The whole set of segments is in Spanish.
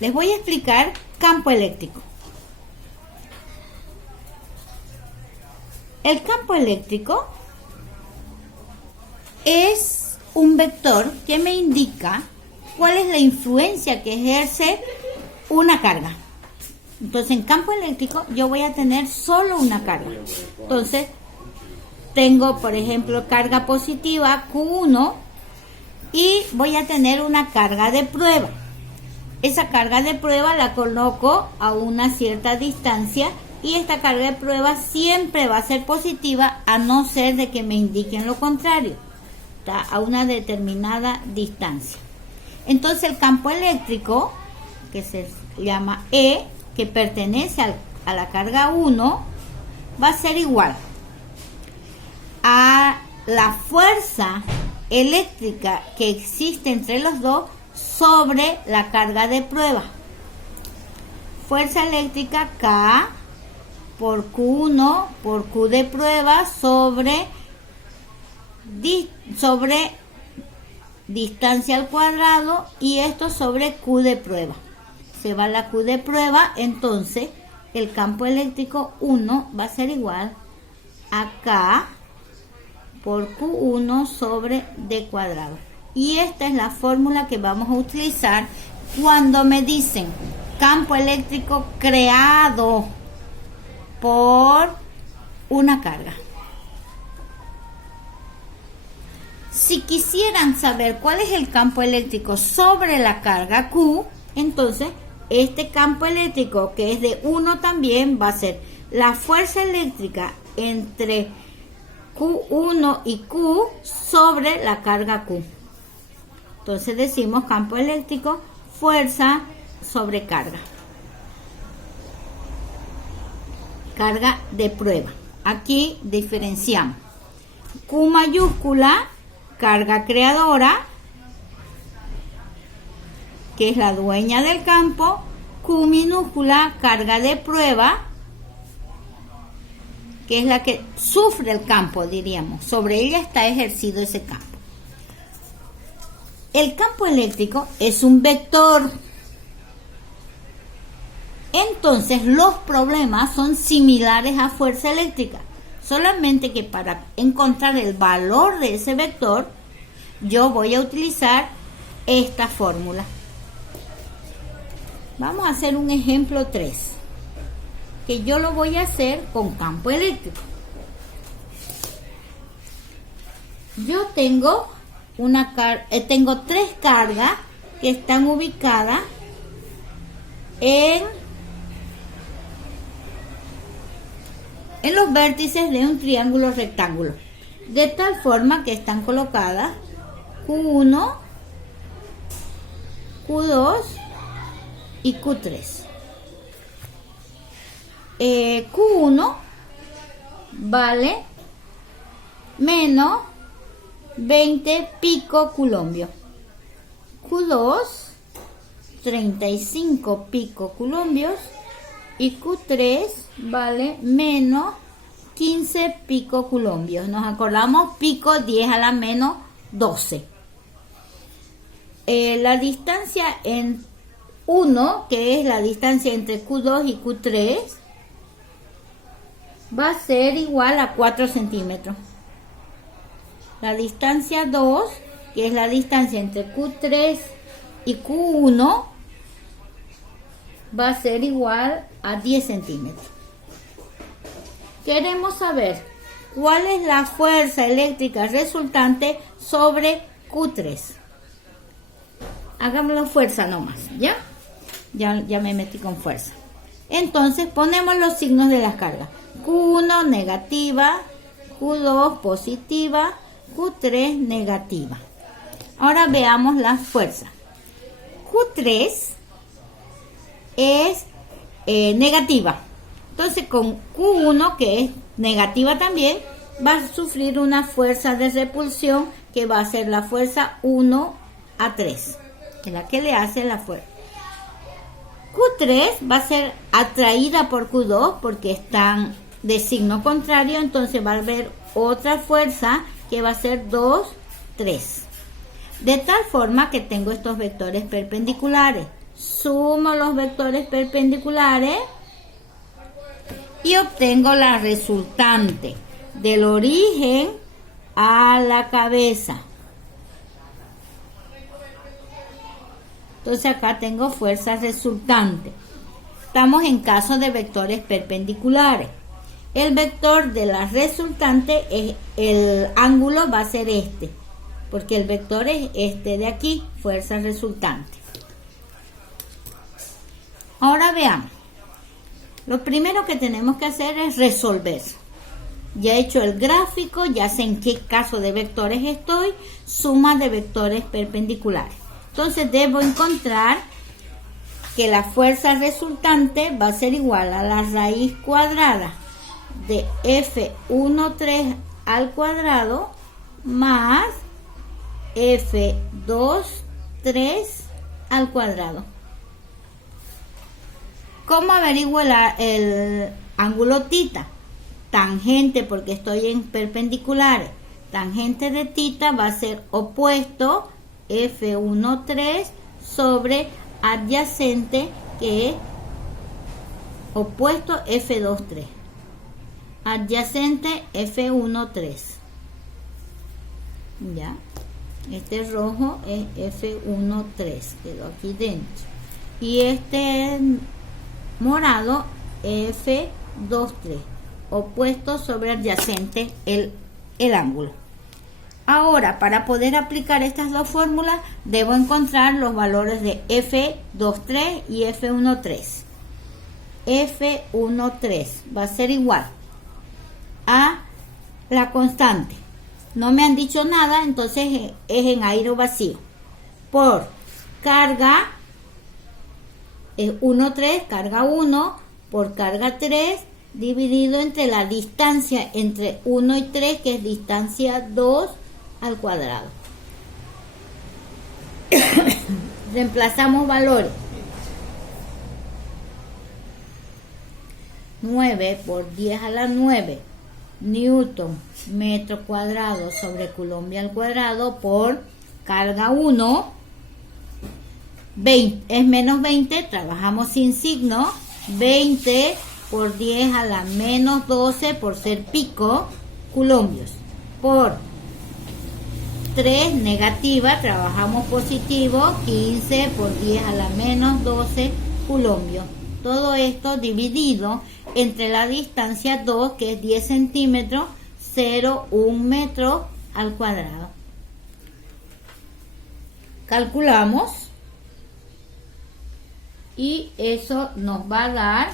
Les voy a explicar campo eléctrico. El campo eléctrico es un vector que me indica cuál es la influencia que ejerce una carga. Entonces, en campo eléctrico yo voy a tener solo una carga. Entonces, tengo, por ejemplo, carga positiva Q1 y voy a tener una carga de prueba. Esa carga de prueba la coloco a una cierta distancia y esta carga de prueba siempre va a ser positiva a no ser de que me indiquen lo contrario. Está a una determinada distancia. Entonces, el campo eléctrico, que se llama E, que pertenece a la carga 1, va a ser igual a la fuerza eléctrica que existe entre los dos sobre la carga de prueba. Fuerza eléctrica K por Q1 por Q de prueba sobre distancia al cuadrado, y esto sobre Q de prueba. Se va la Q de prueba, entonces el campo eléctrico 1 va a ser igual a K por Q1 sobre D cuadrado. Y esta es la fórmula que vamos a utilizar cuando me dicen campo eléctrico creado por una carga. Si quisieran saber cuál es el campo eléctrico sobre la carga Q, entonces este campo eléctrico, que es de 1 también, va a ser la fuerza eléctrica entre Q1 y Q sobre la carga Q. Entonces decimos campo eléctrico, fuerza sobre carga. Carga de prueba. Aquí diferenciamos. Q mayúscula, carga creadora, que es la dueña del campo. Q minúscula, carga de prueba, que es la que sufre el campo, diríamos. Sobre ella está ejercido ese campo. El campo eléctrico es un vector. Entonces, los problemas son similares a fuerza eléctrica. Solamente que para encontrar el valor de ese vector, yo voy a utilizar esta fórmula. Vamos a hacer un ejemplo 3, que yo lo voy a hacer con campo eléctrico. Yo tengo tengo 3 cargas que están ubicadas en los vértices de un triángulo rectángulo, de tal forma que están colocadas Q1, Q2 y Q3. Q1 vale menos 20 picoculombios. Q2 35 picoculombios y Q3 vale menos 15 picoculombios. Nos acordamos, pico 10 a la menos 12. La distancia en 1, que es la distancia entre Q2 y Q3, va a ser igual a 4 centímetros. La distancia 2, que es la distancia entre Q3 y Q1, va a ser igual a 10 centímetros. Queremos saber cuál es la fuerza eléctrica resultante sobre Q3. Hagámoslo fuerza nomás, ¿ya? Ya me metí con fuerza. Entonces ponemos los signos de las cargas. Q1 negativa, Q2 positiva, Q3 negativa. Ahora veamos la fuerza. Q3 es negativa. Entonces con Q1, que es negativa también, va a sufrir una fuerza de repulsión que va a ser la fuerza 1 a 3, que es la que le hace la fuerza. Q3 va a ser atraída por Q2 porque están de signo contrario, entonces va a haber otra fuerza que va a ser 2, 3. De tal forma que tengo estos vectores perpendiculares. sumo los vectores perpendiculares y obtengo la resultante del origen a la cabeza. Entonces acá tengo fuerza resultante. Estamos en caso de vectores perpendiculares. El vector de la resultante, el ángulo va a ser este, porque el vector es este de aquí, fuerza resultante. Ahora veamos. Lo primero que tenemos que hacer es resolver. Ya he hecho el gráfico, ya sé en qué caso de vectores estoy, suma de vectores perpendiculares. Entonces debo encontrar que la fuerza resultante va a ser igual a la raíz cuadrada de F13 al cuadrado más F23 al cuadrado. ¿Cómo averiguo el ángulo tita? Tangente, porque estoy en perpendiculares. Tangente de tita va a ser opuesto F13 sobre adyacente, que es opuesto F23. Adyacente F13. Ya. Este rojo es F13. Quedó aquí dentro. Y este morado F23. Opuesto sobre adyacente el ángulo. Ahora, para poder aplicar estas dos fórmulas, debo encontrar los valores de F23 y F13. F13 va a ser igual a la constante. No me han dicho nada, entonces es en aire vacío. Por carga 1,3, carga 1, por carga 3, dividido entre la distancia entre 1 y 3, que es distancia 2 al cuadrado. Reemplazamos valores. 9 por 10 a la 9 newton metro cuadrado sobre coulomb al cuadrado por carga 1. 20 es menos 20, trabajamos sin signo. 20 por 10 a la menos 12 por ser pico coulombios por 3 negativa, trabajamos positivo. 15 por 10 a la menos 12 coulombios. Todo esto dividido entre la distancia 2, que es 10 centímetros, 0,1 metro al cuadrado. Calculamos y eso nos va a dar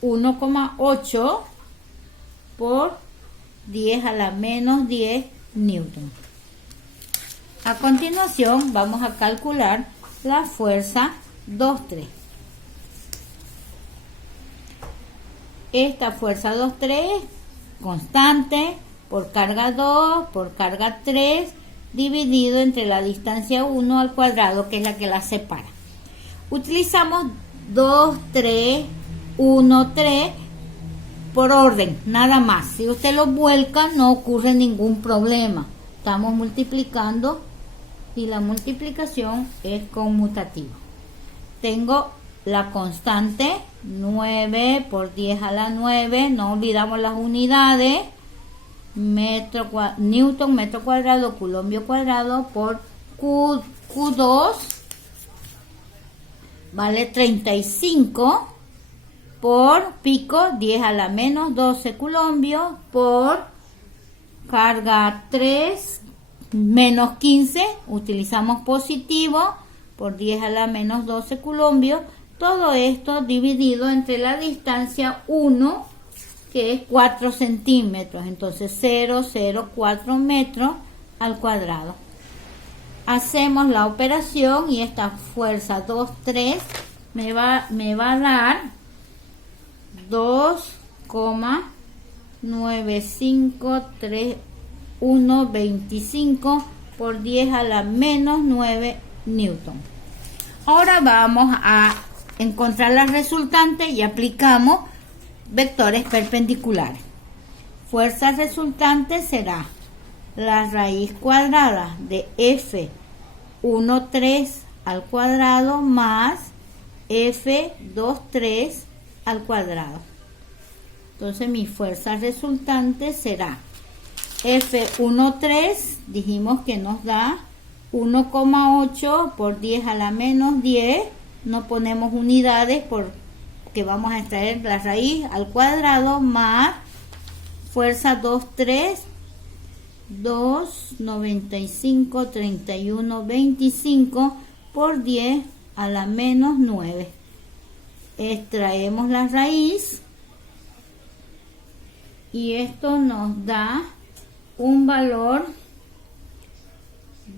1,8 por 10 a la menos 10 newton. A continuación vamos a calcular la fuerza 2,3. Esta fuerza 2,3 constante por carga 2 por carga 3 dividido entre la distancia 1 al cuadrado, que es la que la separa. Utilizamos 2, 3, 1, 3 por orden, nada más. Si usted lo vuelca no ocurre ningún problema. Estamos multiplicando y la multiplicación es conmutativa. Tengo la constante 9 por 10 a la 9, no olvidamos las unidades, newton metro cuadrado, coulombio cuadrado por Q2 vale 35 por pico 10 a la menos 12 coulombios por carga 3 menos 15, utilizamos positivo por 10 a la menos 12 coulombios. Todo esto dividido entre la distancia 1, que es 4 centímetros, entonces 0,04 metros al cuadrado. Hacemos la operación y esta fuerza 2,3 me va a dar 2,953,125 por 10 a la menos 9 newton. Ahora vamos a encontrar la resultante y aplicamos vectores perpendiculares. Fuerza resultante será la raíz cuadrada de F13 al cuadrado más F23 al cuadrado. Entonces mi fuerza resultante será F13, dijimos que nos da 1,8 por 10 a la menos 10, no ponemos unidades porque vamos a extraer la raíz al cuadrado, más fuerza 2,3, 2,95, 31, 25 por 10 a la menos 9. Extraemos la raíz y esto nos da un valor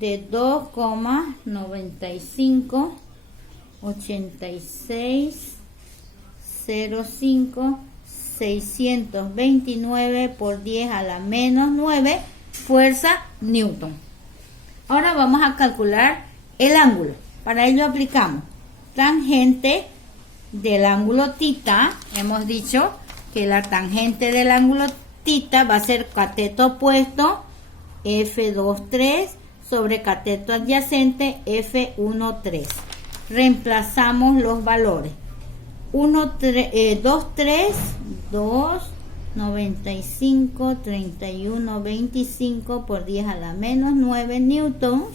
de 2,95, 86, 05, 629 por 10 a la menos 9 fuerza Newton. Ahora vamos a calcular el ángulo. Para ello aplicamos tangente del ángulo tita. Hemos dicho que la tangente del ángulo tita va a ser cateto opuesto F23 sobre cateto adyacente F13. Reemplazamos los valores. 2,3, 2, 95, 31, 25 por 10 a la menos 9 newtons.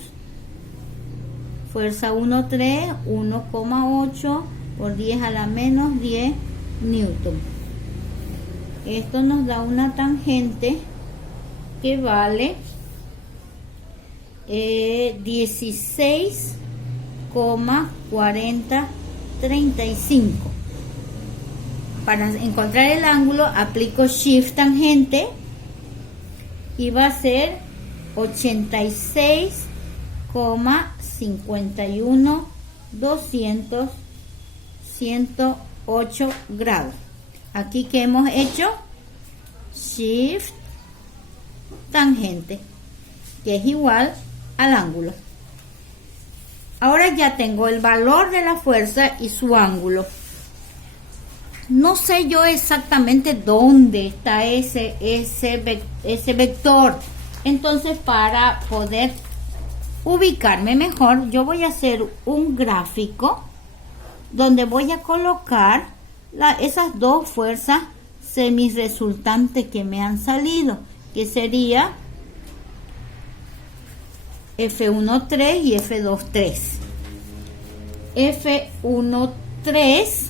Fuerza 1,3, 1,8 por 10 a la menos 10 newton. Esto nos da una tangente que vale 16,4035. Para encontrar el ángulo aplico shift tangente y va a ser 86,51 200 108 grados. Aquí que hemos hecho shift tangente, que es igual al ángulo. Ahora ya tengo el valor de la fuerza y su ángulo. No sé yo exactamente dónde está ese vector. Entonces, para poder ubicarme mejor, yo voy a hacer un gráfico donde voy a colocar esas dos fuerzas semiresultantes que me han salido, que sería F13 y F23. F13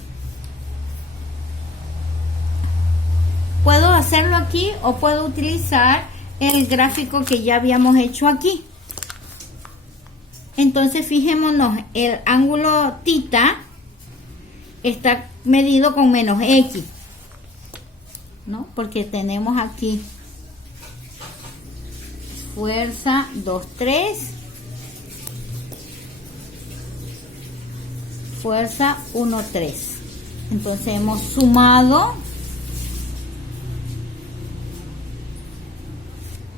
puedo hacerlo aquí o puedo utilizar el gráfico que ya habíamos hecho aquí. Entonces fijémonos, el ángulo tita está medido con menos X, ¿no? Porque tenemos aquí fuerza 2,3, fuerza 1,3. Entonces hemos sumado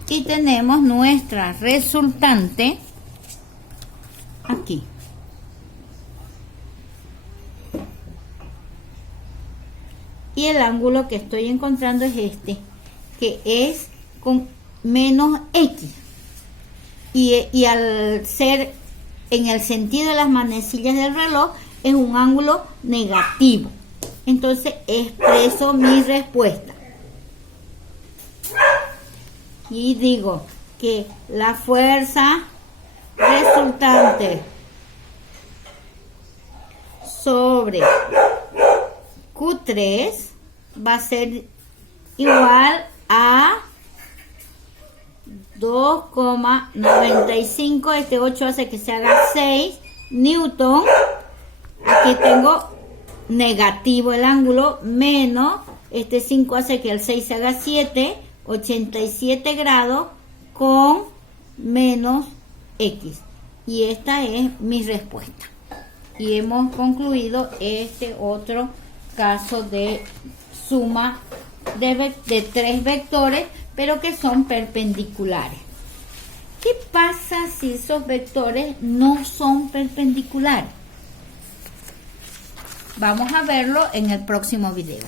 y tenemos nuestra resultante aquí. Y el ángulo que estoy encontrando es este, que es con menos X. Y al ser en el sentido de las manecillas del reloj, es un ángulo negativo. Entonces expreso mi respuesta. Y digo que la fuerza resultante sobre Q3 va a ser igual a 2,95. Este 8 hace que se haga 6 newton. Aquí tengo negativo el ángulo, menos este 5 hace que el 6 se haga 7, 87 grados con menos X. Y esta es mi respuesta. Y hemos concluido este otro caso de suma de tres vectores, pero que son perpendiculares. ¿Qué pasa si esos vectores no son perpendiculares? Vamos a verlo en el próximo video.